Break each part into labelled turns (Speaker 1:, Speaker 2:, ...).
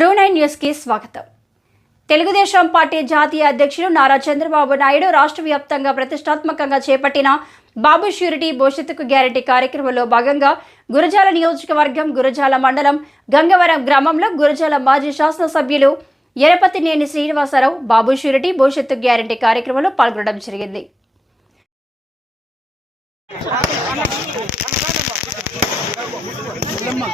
Speaker 1: True nine న్యూస్కి స్వాగతం. Telugu Desam party జాతీయ అధ్యక్షులు నారా చంద్రబాబు నాయుడు రాష్ట్ర వ్యాప్తంగా ప్రతిష్టాత్మకంగా చేపట్టిన బాబు ష్యూరిటీ భవిష్యత్తుకు గ్యారంటీ కార్యక్రమంలో భాగంగా గురజాల నియోజకవర్గం గురజాల మండలం గంగవరం గ్రామంలో గురజాల మాజీ శాసనసభ్యులు ఎరపతినేని శ్రీనివాసరావు బాబు ష్యూరిటీ భవిష్యత్తు గ్యారంటీ కార్యక్రమంలో పాల్గొనడం జరిగింది.
Speaker 2: అన్నా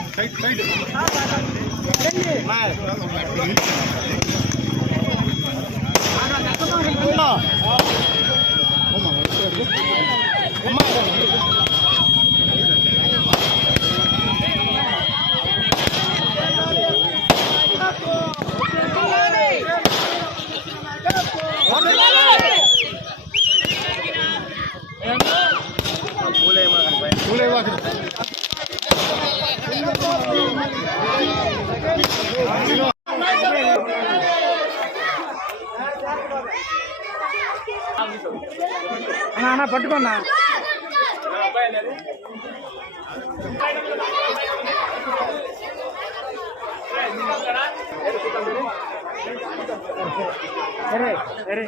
Speaker 2: అన్న పట్టుకోన్నా. సరే సరే.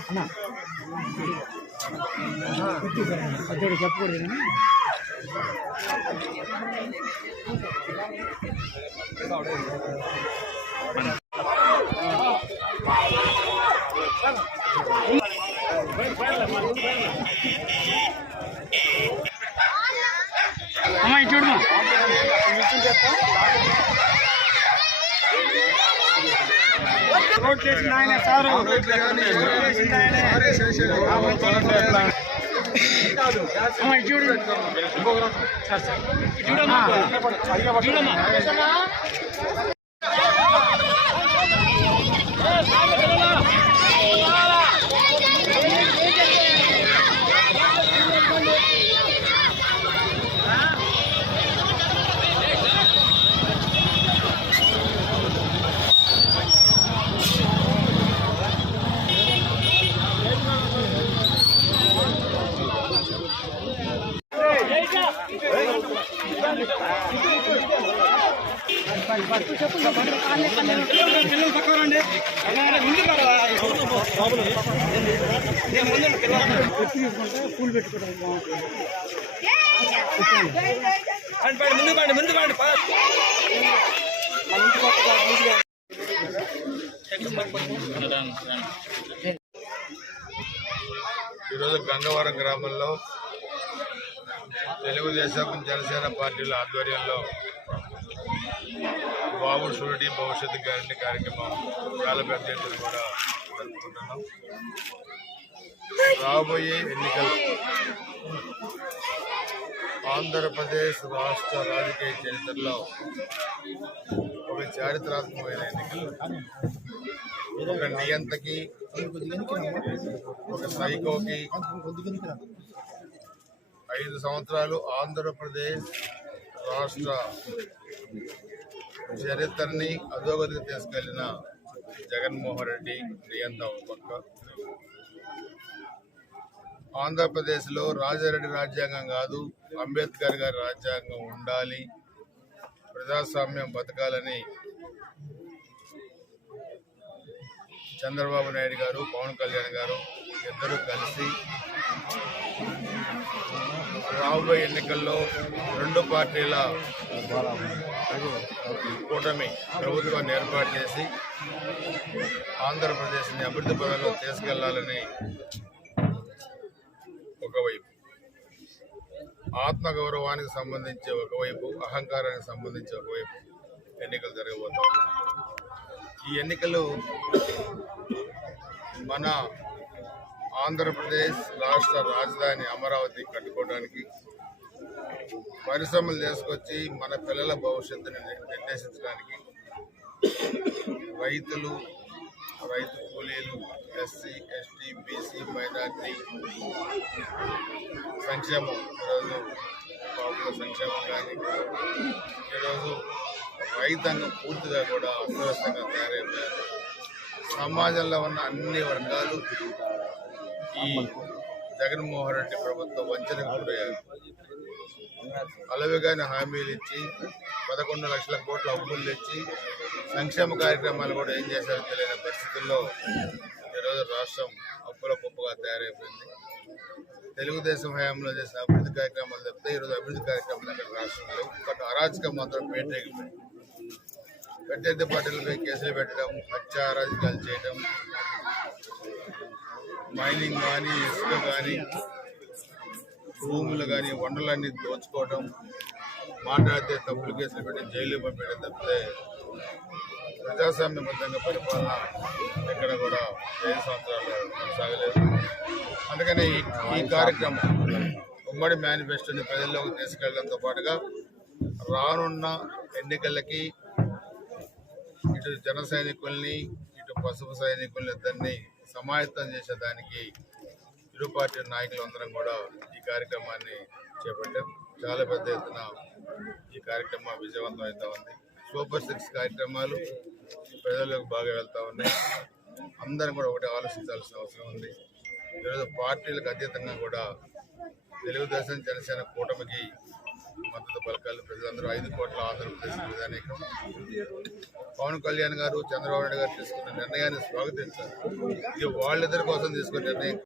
Speaker 2: అన్న అదే చెప్పకూడదు కానీ అమ్మా ఇటు చూడమ్మా. రోడ్ చేసిన ఆయన సారు అమ్మా ఇటు చూడు. చూడమ్మా చూడమ్మా. పూలు పెట్టుకోవడం బాగుంటుంది
Speaker 3: ఈరోజు గంగవరం గ్రామంలో తెలుగుదేశం జనసేన పార్టీల ఆధ్వర్యంలో బాబు షూరిటీ భవిష్యత్తు గ్యారంటీ కార్యక్రమం చాలా పెద్ద ఎత్తున కూడా జరుపుకుంటున్నాం రాబోయే ఎన్నికలు ఆంధ్రప్రదేశ్ రాష్ట్ర రాజకీయ చరిత్రలో ఒక చారిత్రాత్మకమైన ఎన్నికలు. ఒక నియంతకి ఒక సైకోకి ఐదు సంవత్సరాలు ఆంధ్రప్రదేశ్ రాష్ట్ర చరిత్రని అధోగతికి తీసుకెళ్ళిన జగన్మోహన్ రెడ్డి నియంత ఒక పక్క ఆంధ్రప్రదేశ్లో రాజారెడ్డి రాజ్యాంగం కాదు అంబేద్కర్ గారి రాజ్యాంగం ఉండాలి ప్రజాస్వామ్యం బతకాలని చంద్రబాబు నాయుడు గారు పవన్ కళ్యాణ్ గారు ఇద్దరు కలిసి రాబోయే ఎన్నికల్లో రెండు పార్టీల కూటమి ప్రభుత్వాన్ని ఏర్పాటు చేసి ఆంధ్రప్రదేశ్ని అభివృద్ధి పదంలో తీసుకెళ్ళాలని ఒకవైపు. ఆత్మగౌరవానికి సంబంధించి ఒకవైపు అహంకారానికి సంబంధించి ఒకవైపు ఎన్నికలు జరగబోతాయి ఈ ఎన్నికలు మన ఆంధ్రప్రదేశ్ రాష్ట్ర రాజధాని అమరావతి కట్టుకోవడానికి పరిశ్రమలు తీసుకొచ్చి మన పిల్లల భవిష్యత్తుని నిర్దేశించడానికి రైతులు రైతు కూలీలు ఎస్సీ ఎస్టీ బీసీ మైనార్టీ సంక్షేమం ఈరోజు బాబుల సంక్షేమం కానీ ఈరోజు రైతాంగం పూర్తిగా కూడా అస్తవ్యస్తంగా తయారైపోయారు సమాజంలో ఉన్న అన్ని వర్గాలు ఈ జగన్మోహన్ రెడ్డి ప్రభుత్వం వంచనకు గురయ్యారు. అలవిగాని హామీలు ఇచ్చి పదకొండు లక్షల కోట్ల అప్పులు తెచ్చి సంక్షేమ కార్యక్రమాలు కూడా ఏం చేశారో తెలియని పరిస్థితుల్లో ఈరోజు రాష్ట్రం అప్పుల పప్పుగా తయారైపోయింది. తెలుగుదేశం హయాంలో చేసిన అభివృద్ధి కార్యక్రమాలు తప్పితే ఈరోజు అభివృద్ధి కార్యక్రమాలు అక్కడ రాష్ట్రంలో బట్ అరాచకం మాత్రం పేటరేగిపోయింది పెద్ద పార్టీలపై కేసులు పెట్టడం హత్య అరాజకాలు చేయడం మైనింగ్ కానీ ఇసుక కానీ భూములు కానీ వంటలన్నీ దోచుకోవడం మాట్లాడితే తప్పులు కేసులు పెట్టి జైలు పంపించడం తప్పితే ప్రజాస్వామ్యబద్ధంగా పరిపాలన ఎక్కడ కూడా ఐదు సంవత్సరాలు కొనసాగలేదు. అందుకని ఈ ఈ కార్యక్రమం ఉమ్మడి మేనిఫెస్టోని ప్రజల్లోకి తీసుకెళ్ళడంతో పాటుగా రానున్న ఎన్నికలకి ఇటు జన సైనికుల్ని ఇటు పసుపు సైనికుల్ని ఇద్దరిని సమాయత్తం చేసేదానికి ఇరు పార్టీ నాయకులందరం కూడా ఈ కార్యక్రమాన్ని చేపట్టాం. చాలా పెద్ద ఎత్తున ఈ కార్యక్రమం విజయవంతం అవుతా ఉంది. సూపర్ సిక్స్ కార్యక్రమాలు ప్రజలకు బాగా వెళ్తూ ఉన్నాయి. అందరం కూడా ఒకటి ఆలోచించాల్సిన అవసరం ఉంది. ఈరోజు పార్టీలకు అతీతంగా కూడా తెలుగుదేశం జనసేన కూటమికి మద్దతు పలకాలి ప్రజలందరూ ఐదు కోట్ల ఆంధ్రప్రదేశ్ విధానం పవన్ కళ్యాణ్ గారు చంద్రబాబు నాయుడు గారు తీసుకున్న నిర్ణయాన్ని స్వాగతించారు. ఇది వాళ్ళిద్దరి కోసం తీసుకున్న నిర్ణయం